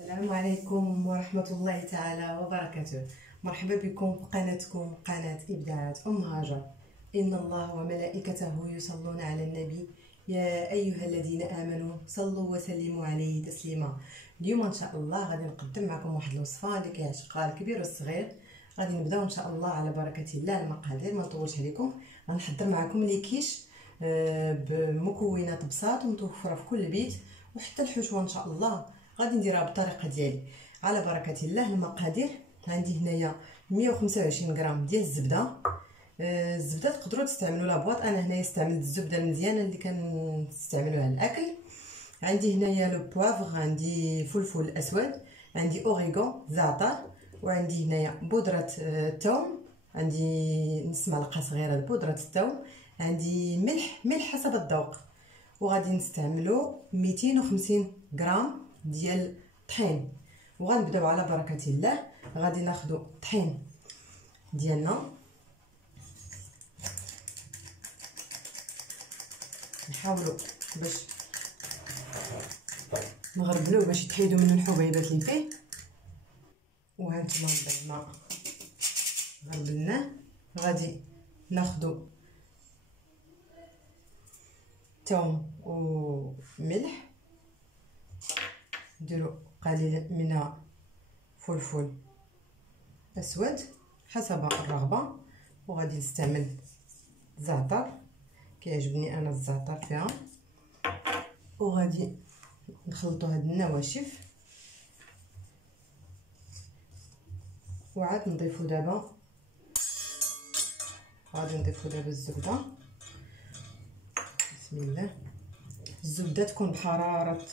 السلام عليكم ورحمة الله تعالى وبركاته. مرحبا بكم في قناتكم قناة إبداعات أم هاجر. إن الله وملائكته يصلون على النبي يا أيها الذين آمنوا صلوا وسلموا عليه تسليما. اليوم إن شاء الله غادي نقدم معكم واحد الوصفة اللي كيعشقها الكبير والصغير. غادي نبداو إن شاء الله على بركة الله. المقادير ما نطولش عليكم، غنحضر معكم لي كيش بمكونات بساط ومتوفرة في كل بيت، وحتى الحشوة إن شاء الله غادي نديرها بالطريقه ديالي على بركه الله. المقادير عندي هنايا 125 غرام ديال الزبده. الزبده تقدروا تستعملوا لا بواط، انا هنايا استعملت الزبده المزيانه اللي كنستعملوها للاكل. عندي هنايا لو بوافغ، عندي فلفل اسود، عندي اوريغو زعتر، وعندي هنايا بودره الثوم، عندي نص معلقه صغيره بودره الثوم، عندي ملح حسب الذوق. وغادي نستعملوا 250 غرام ديال الطحين. وغنبداو على بركه الله. غادي ناخذوا الطحين ديالنا، نحاولوا باش نغربلوه باش يتحيدوا منه الحبيبات اللي فيه. وهانتوما من بعد ما غربلناه غادي ناخذوا ثوم وملح، نديرو قليل من فلفل اسود حسب الرغبه. وغادي نستعمل زعتر، كيعجبني انا الزعتر فيها. وغادي نخلطوا هاد النواشف، وعاد نضيفوا دابا الزبده. بسم الله. الزبده تكون بحراره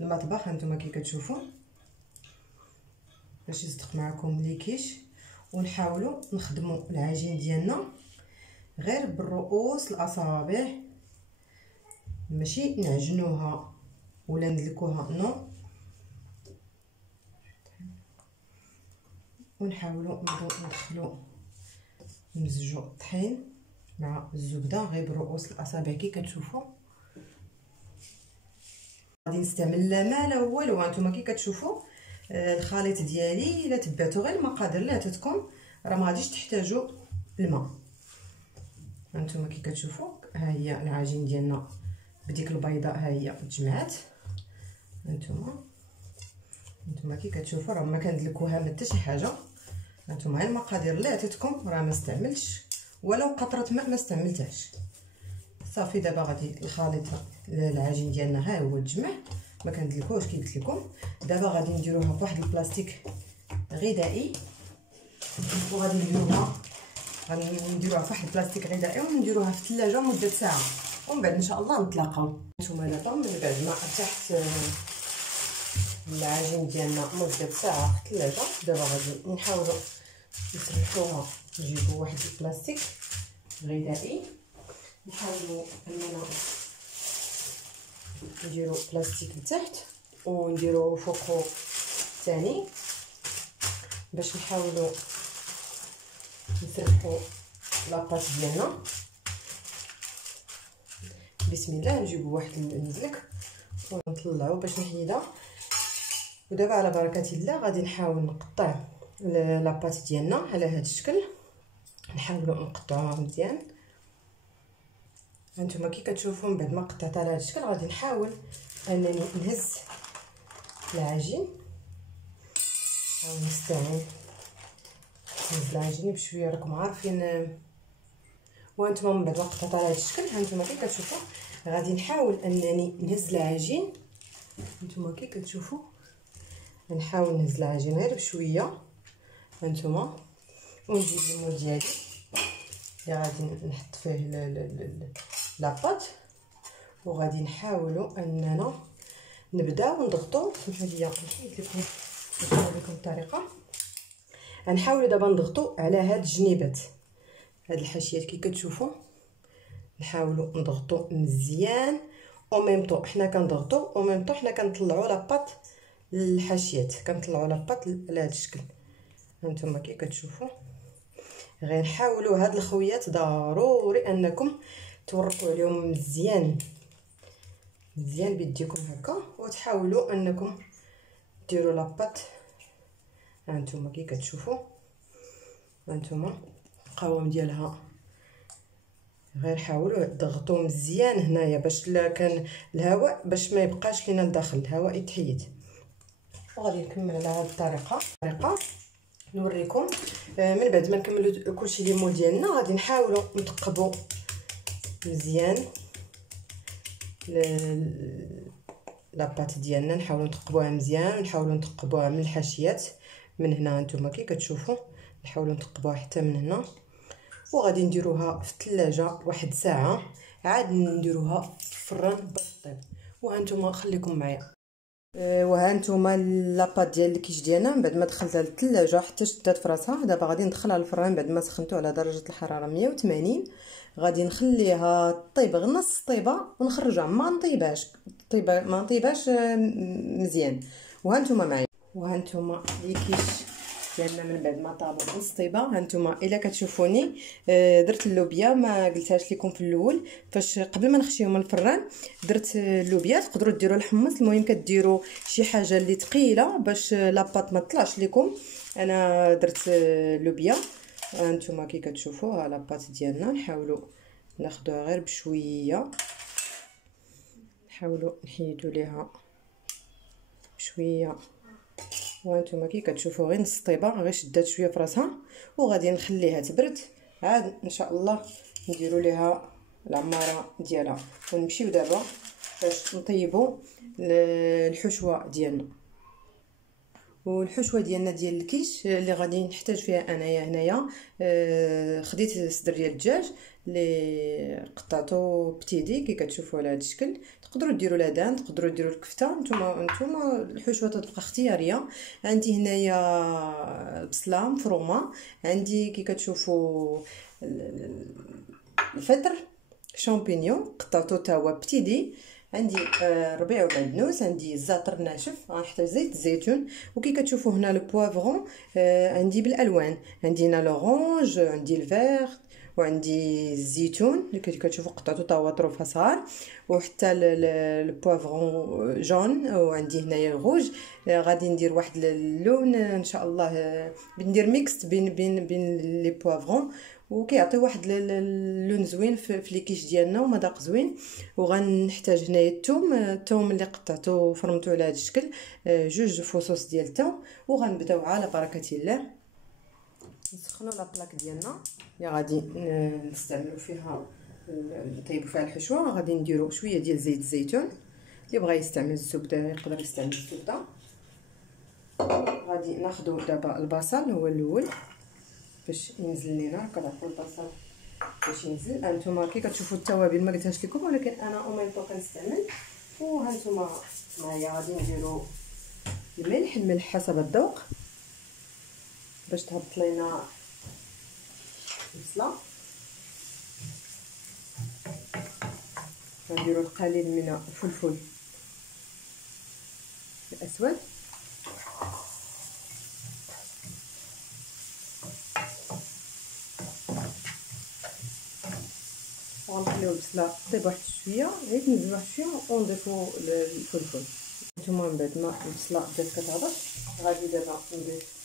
المطبخ هانتوما كي كتشوفوا باش يصدق معكم لي كيش. ونحاولوا نخدموا العجين ديالنا غير بالرؤوس الاصابع، ماشي نعجنوها ولا ندلكوها، نو. ونحاولوا ندخلوا نمزجوا الطحين مع الزبده غير برؤوس الاصابع كي كتشوفوا. غادي نستعمل لا ماء لا والو. هانتوما كي كتشوفوا الخليط ديالي الا تبعتوا غير المقادير اللي عطيتكم راه ما غاديش تحتاجوا الماء. هانتوما كي كتشوفوا ها هي العجين ديالنا بديك البيضاء ها هي تجمعات. هانتوما كي كتشوفوا راه ما كندلكوها ما حتى شي حاجه. هانتوما هاي المقادير اللي عطيتكم راه ما استعملتش ولو قطره ماء، ما استعملتهاش. صافي دابا غادي الخليط العجين ديالنا ها هو تجمع، ما كندلكوش كي قلت لكم. دابا غادي نديروها فواحد البلاستيك غذائي، وغادي نديروها فواحد البلاستيك غذائي ونديروها في الثلاجه مده ساعه، ومن بعد ان شاء الله نتلاقاو. نتوما دابا من بعد ما ارتاحت العجين ديالنا مده ساعه في الثلاجه، دابا غادي نحاولوا نسرحوها. نجيبوا واحد البلاستيك غذائي، نحاولوا اننا نديرو بلاستيك لتحت ونديرو فوقو ثاني باش نحاولوا نسرحوا لاباط ديالنا. بسم الله. نجيبوا واحد المزلك ونطلعوا باش نحيدها. ودابا على بركه الله غادي نحاول نقطع لاباط ديالنا على هذا الشكل. نحاولوا نقطعوها مزيان. هانتوما كي كتشوفوا من بعد ما قطعت على هذا الشكل غادي نحاول انني نهز العجين. نحاول نستعين نهز العجين بشويه، راكم عارفين. وهانتوما من بعد ما قطعت على هذا الشكل هانتوما كي كتشوفوا غادي نحاول انني نهز العجين. هانتوما كي كتشوفوا نحاول نهز العجين غير بشويه. هانتوما ونجيب المول ديالي اللي غادي نحط فيه لاباط، وغادي نحاولوا اننا نبداو نضغطوا. سمحوا لي نحيد لكم الطريقه. غنحاولوا دابا نضغطوا على هاد الجنيبات، هاد الحاشيات كي كتشوفوا نحاولوا نضغطوا مزيان. او ميم طو حنا كنضغطوا او ميم طو حنا كنطلعوا لاباط الحاشيات، كنطلعوا لاباط على هاد الشكل. هانتوما كي كتشوفوا غير حاولوا هاد الخويات ضروري انكم تورقوا عليهم مزيان بيديكم هكا، وتحاولوا انكم ديروا لاباط. هانتوما كي كتشوفوا، هانتوما القوام ديالها غير حاولوا تضغطوا مزيان هنايا باش لا كان الهواء، باش ما يبقاش لينا لداخل الهواء يتحيد. وغادي نكمل على هذه الطريقه نوريكم. من بعد ما نكملوا كلشي لي مول ديالنا غادي نحاولوا نثقبوا مزيان لاباط ديالنا، نحاولوا نثقبوها مزيان ونحاولوا نثقبوها من الحاشيات من هنا. هانتوما كي كتشوفوا نحاولوا نثقبوها حتى من هنا، وغادي نديروها في الثلاجه واحد ساعه، عاد نديروها في الفران باش طيب. وهانتوما خليكم معايا. وهانتوما لاباط ديال الكيش ديالنا من بعد ما دخلتها للثلاجه حتى شدات في راسها، دابا غادي ندخلها للفران بعد ما سخنتو على درجه الحراره 180. غادي نخليها طيب غير نص طيبه ونخرجها، ما نطيبهاش طيبه، ما نطيبهاش مزيان. وهانتوما معايا، وهانتوما الكيش ديالنا من بعد ما طابو نص طيبه. هانتوما الا كتشوفوني درت اللوبيا، ما قلتهاش لكم في الاول فاش قبل ما نخشيهم من الفران درت اللوبيا. تقدروا ديروا الحمص، المهم كديروا شي حاجه اللي ثقيله باش لاباط ما تطلعش لكم. انا درت اللوبيا. هانتوما كي كتشوفوا ها لاباط ديالنا نحاولوا ناخذوها غير بشويه، نحاولوا نحيدوا ليها بشويه. وانتم كي كتشوفوا غير نص طيبه، غير شدات شويه في راسها، وغادي نخليها تبرد عاد ان شاء الله نديروا ليها العماره ديالها. ونمشيو دابا باش نطيبوا الحشوه ديالنا. والحشوه ديالنا ديال الكيش اللي غادي نحتاج فيها انايا هنايا، خديت صدر ديال الدجاج اللي قطعته بتيدي كي كتشوفوا على هذا الشكل. تقدروا ديروا لادان، تقدروا ديروا الكفته، نتوما الحشوه تبقى اختياريه. عندي هنايا بصله مفرومه، عندي كي كتشوفوا الفطر شامبينيون قطعته تا هو بتيدي، عندي ربيع ومعدنوس، عندي الزعتر ناشف، غنحتاج زيت الزيتون. وكي كتشوفوا هنا البوافرون عندي بالالوان، عندي هنا لورانج، عندي الفيغ، وعندي الزيتون اللي كتشوفوا قطعته تا هو طروفه صغار، وحتى البوافرون جون، وعندي هنايا الغوج. غادي ندير واحد اللون ان شاء الله، ندير ميكس بين لي بوافرون، وكيعطي واحد اللون زوين في ليكيش ديالنا ومذاق زوين. وغنحتاج هنايا الثوم اللي قطعته فرمته على هذا الشكل، جوج فصوص ديال الثوم. وغنبداو على بركه الله نسخنوا لا بلاك ديالنا اللي غادي نستعملوا فيها نطيبوا فيها الحشوه. غادي نديروا شويه ديال زيت الزيتون، اللي بغى يستعمل الزبده يقدر يستعمل الزبده. غادي ناخذوا دابا البصل هو الاول باش ينزل لينا، كنعرفوا البصل باش ينزل. هانتوما كي كتشوفوا التوابل ما قلتهاش لكم، ولكن انا اوميم طو كنستعمل. وهانتوما معايا غادي نديروا الملح حسب الذوق باش تهبط لينا البصله. غنديروا القليل من الفلفل الاسود، وغنخليو البصله طيب واحد شويه، غير تنزل واحد شويه ونضيفوا الفلفل. نتوما من بعد ما البصله بدات كتهبط غادي دابا نضيف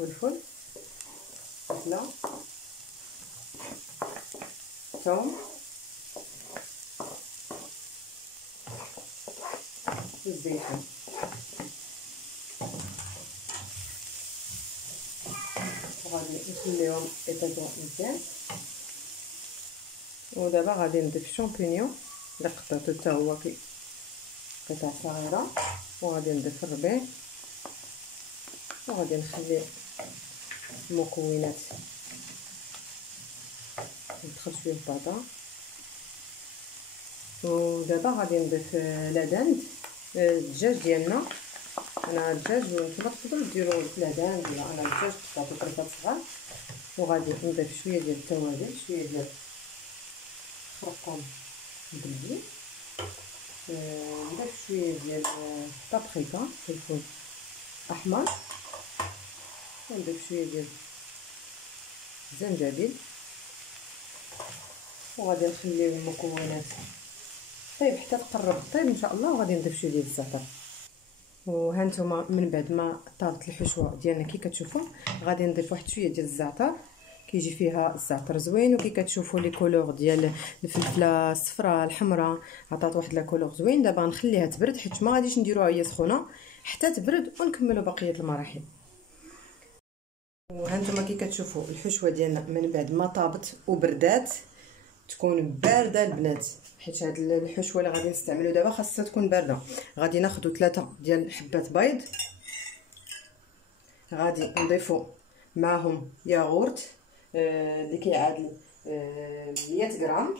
الفلفل، بصله، ثوم، والزيتون. وغادي نخليهم يطيبوا مزيان. ودابا غادي نضيف الشامبينيون اللي قطعته حتى هو قطع صغيره، وغادي نضيف الربيع، وغادي نخلي المكونات ندخل شويه في بعضها. ودابا غادي نضيف لادان الدجاج ديالنا. انا الدجاج نتوما تقدروا ديروا لادان، ولا انا الدجاج قطعته طريفات صغار. وغادي نضيف شويه ديال التوابل، شويه ديال خرقوم مدلي، نضيف شويه ديال بابريكا فلفل احمر، ونضيف شويه ديال الزنجبيل. وغادي نخليو المكونات طيب حتى تقرب طيب ان شاء الله. وغادي نضيف شويه ديال الزعتر. وها نتوما من بعد ما طابت الحشوه ديالنا كي كتشوفوا غادي نضيف واحد شويه ديال الزعتر، كيجي فيها الزعتر زوين. وكي كتشوفوا لي كولور ديال الفلفله الصفراء الحمراء عطات واحد لا كولور زوين. دابا نخليها تبرد حيت ما غاديش نديروها هي سخونه حتى تبرد ونكملوا بقيه المراحل. وها نتوما كي كتشوفوا الحشوه ديالنا من بعد ما طابت وبردات تكون بارده البنات، حيت هاد الحشوه اللي غادي نستعملوا دابا خاصها تكون بارده. غادي ناخذ 3 ديال حبات بيض، غادي نضيفوا معاهم ياغورت اللي كيعادل 100 غرام،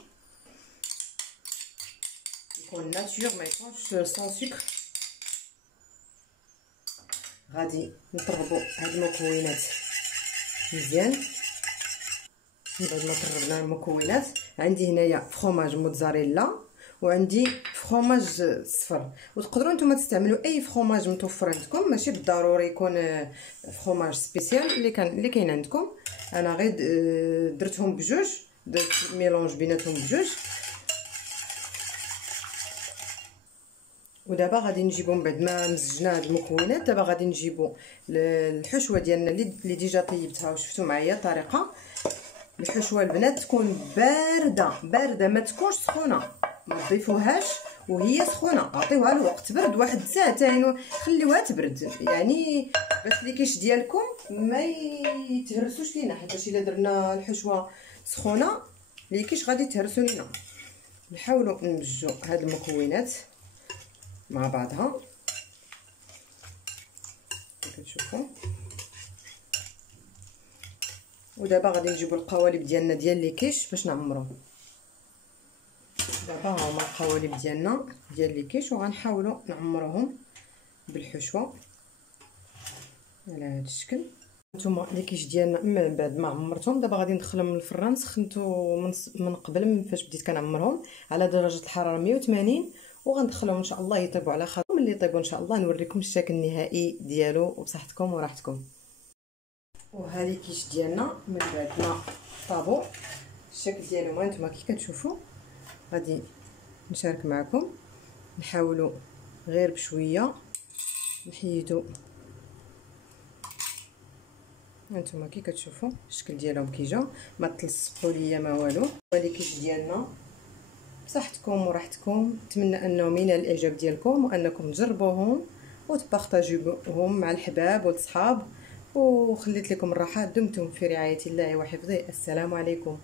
يكون ناتور ما يكونش سون سكر. غادي نطربوا هاد المكونات مزيان. بعد ما طربنا المكونات عندي هنايا فخوماج موتزاريلا وعندي فخوماج صفر، وتقدروا نتوما تستعملوا اي فخوماج متوفر عندكم، ماشي بالضروري يكون فخوماج سبيسيال اللي كاين عندكم. انا غير درتهم بجوج، درت ميلونج بيناتهم بجوج. ودابا غادي نجيبو من بعد ما مزجنا هاد المكونات، دابا غادي نجيبو الحشوه ديالنا اللي ديجا طيبتها وشفتوا معايا الطريقه. الحشوه البنات تكون بارده ما تكونش سخونه، ما تضيفوهاش وهي سخونه، عطيوها الوقت برد واحد ساعتين خليوها تبرد، يعني باش لي كيش ديالكم ما يتهرسوش لينا، حيت الا درنا الحشوه سخونه لي كيش غادي تهرسوا لينا. نحاولوا نمزجوا هاد المكونات مع بعضها كتشوفوا. ودابا غادي نجيبوا القوالب ديالنا ديال لي كيش باش نعمروه. دابا هما القوالب ديالنا ديال لي كيش وغنحاولوا نعمروهم بالحشوه على هذا الشكل. نتوما لي كيش ديالنا من بعد ما عمرتهم دابا غادي ندخلهم للفران. سخنتو من قبل من فاش بديت كنعمرهم على درجه الحراره 180 وغندخلهم ان شاء الله يطيبوا على خاطر. ملي يطيبوا ان شاء الله نوريكم الشكل النهائي ديالو وبصحتكم وراحتكم. وها لي كيش ديالنا من بعد ما طابوا الشكل ديالهم هانتوما كي كتشوفوا. غادي نشارك معكم، نحاولوا غير بشويه نحيدوا. هانتوما كي كتشوفوا الشكل ديالهم كيجا ما تلصقوا ليا ما والو. ولي كيش ديالنا بصحتكم وراحتكم، نتمنى انهم ينال الاعجاب ديالكم وانكم تجربوهم وتبارطاجيوهم مع الحباب والصحاب. وخليت لكم الراحه، دمتم في رعايه الله وحفظه. السلام عليكم.